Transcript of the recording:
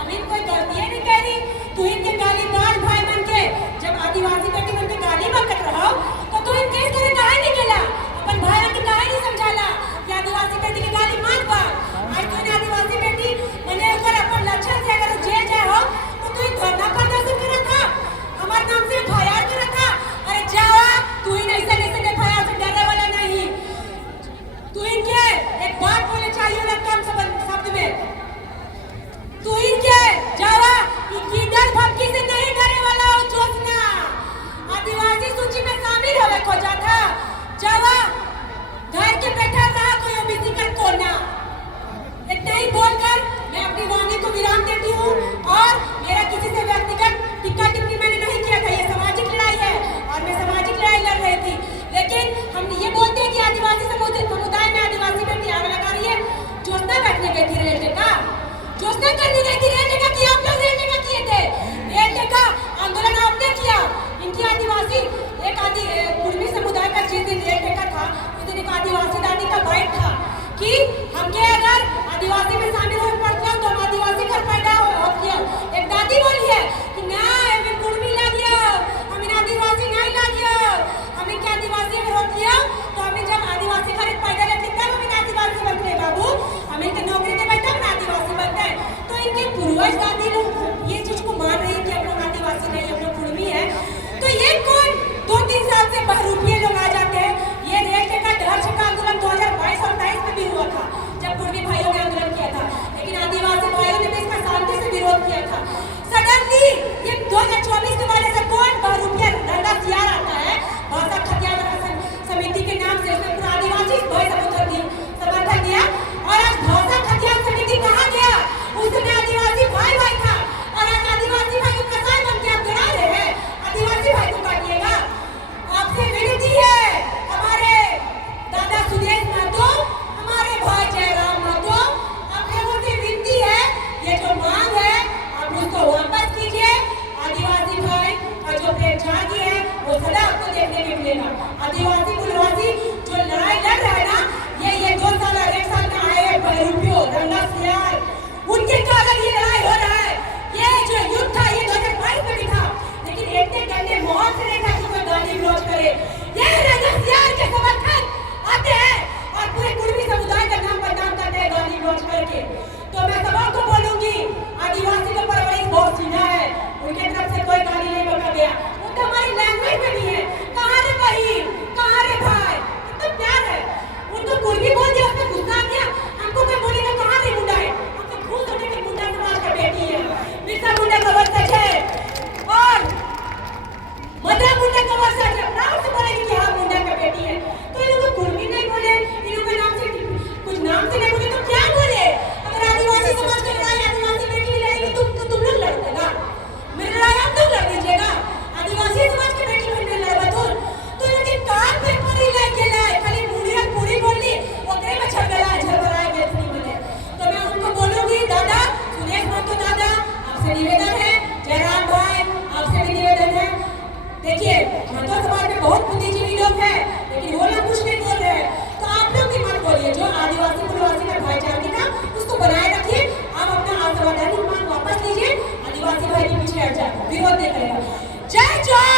अमीन कोई गलती नहीं कह रही। तू इनके गाली दाल भाई बन के जब आदिवासी बेटी बन के गाली बकत रहो तो तू इनके इस तरह काहे नहीं केला? अपन भाई के काहे नहीं समझाला कि आदिवासी बेटी की गाली मत बा? आज तू ने आदिवासी बेटी मने अगर अपन लक्षण से अगर जेल जाए हो तो तू धरना प्रदर्शन करा था, हमारे नाम से एफआईआर करा था। अरे जाओ, तू ही नहीं से एफआईआर से डरने वाला नहीं। तू इनके एक बात बोले चाहिए ना कम शब्द में। तू इनके जावा इनकी डर भक्ति से नहीं डरने वाला हो। जोशना आदिवासी सूची में शामिल होवे खोजा था। जावा घर के बैठा रहा कोई ओबीसी का कोना। इतना ही बोलकर मैं अपनी वाणी को विराम देती हूँ और मेरा किसी से व्यक्तिगत टिक्का टिप्पणी मैंने नहीं किया था। ये सामाजिक लड़ाई है और मैं सामाजिक लड़ाई लड़ रही थी। लेकिन हम ये बोलते हैं कि आदिवासी समुदाय में आदिवासी बेटी आग लगा रही है। जोशना बैठने गई थी रेल टेका, जोशना करने गई थी रेल टेका किया। आप लोग रेल टेका किए थे, रेल टेका आंदोलन आपने किया। इनकी आदिवासी एक कुर्मी समुदाय का जिस दिन रेल टेका था उस दिन एक आदिवासी दादी का बाइट था कि हमके अगर आदिवासी में शामिल हो पड़ते हो तो हम आदिवासी घर पैदा होती है। एक दादी बोली है कि ना हमें कुर्मी ला दिया, हमें आदिवासी नहीं ला दिया, हमें क्या आदिवासी में रोक दिया तो हमें जब आदिवासी घर पैदा लेते तब हमें आदिवासी बनते हैं। बाबू हमें तो नौकरी दे बैठा हम आदिवासी बनते हैं। तो इनके पूर्वज दादी लोग ये चीज को मान रही है कि हम लोग आदिवासी नहीं, हम लोग कुर्मी है। तो ये कौन 2-3 साल से बहरूपिये लोग आ जाते हैं। ये रेल टेका डर छक्का आंदोलन 2022 और 23 में भी हुआ था जब कुर्मी भाइयों ने आंदोलन किया था, लेकिन आदिवासी भाइयों ने भी इसका शांति से विरोध किया था। सडनली ये 2024 के बाद ऐसा कौन बहरूपिया धंधा तैयार आता है भाषा खतियान समिति के नाम से, उसमें पूरा आदिवासी भाई समर्थन दिया। और आज भाषा खतियान समिति कहाँ गया? उसमें आदिवासी भाई था और आज आदिवासी भाई को कसाई बन के आप गिरा रहे हैं। आदिवासी भाई को काटिएगा। आपसे विनती है हमारे दादा सुदेश महतो, हमारे भाई जयराम महतो, आप लोगों से विनती है ये जो मांग है आप उसको वापस कीजिए। आदिवासी भाई का जो प्रेम जागी है वो सदा आपको देखने को मिलेगा। आदिवासी कुलवासी जो लड़ाई लड़ रहा है ना, ये 2 साल और 1 साल में आए हैं बहरूपियों रंगा सियार, उनके कारण ये लड़ाई हो रहा है। ये जो युद्ध था ये 2022 में भी था, लेकिन इतने गंदे माहौल से नहीं था कि कोई गाली विरोध करे। ये रंगा सियार के समर्थक आते हैं और पूरे कुर्मी समुदाय का नाम बदनाम करते हैं गाली विरोध करके। तो मैं सबको बोलूंगी आदिवासी का परवरिश बहुत सीधा है, उनके तरफ से कोई गाली नहीं बका गया। वो तो हमारी लैंग्वेज में भी है। कहाँ रे बहन, कहाँ रे भाई, कितना प्यार है। उनको कुर्मी बोल दिया, उसमें गुस्सा आ गया। हमको क्या बोलेगा कहाँ रे मुंडा है? हमको खुश होने की मुंडा समाज का बेटी है। बिरसा मुंडा का वर्षक है और मदरा मुंडा का वर्षक है। प्राउड से बोलेगी कि हाँ मुंडा का बेटी है। तो इन लोगों को कुर्मी नहीं बोले, इन लोगों के नाम से कुछ नाम से नहीं बोले तो क्या बोले? अगर आदिवासी समाज की लड़ाई आदिवासी बेटी की लड़ाई तो तुम लोग लड़ते ना, मेरी लड़ाई आप लोग लड़ लीजिएगा। आदिवासी समाज की बेटी बहन लड़वा तो इनके कान पे पड़ी लग गया है। खाली पूरी बोली ओकरे में झगड़ाए गए थे बने। तो मैं उनको बोलूंगी दादा सुरेश महतो दादा, आपसे निवेदन है, जयराम भाई आपसे भी निवेदन है। देखिए महतो समाज में बहुत बुद्धिजीवी लोग हैं, लेकिन वो लोग कुछ नहीं बोल रहे हैं। तो आप लोग भी मत बोलिए। जो आदिवासी कुलवासी का भाईचारा था उसको बनाए रखिए। आप अपना असंवैधानिक मांग वापस लीजिए। आदिवासी भाई के पीछे हट जाए, विरोध नहीं करेगा। जय जय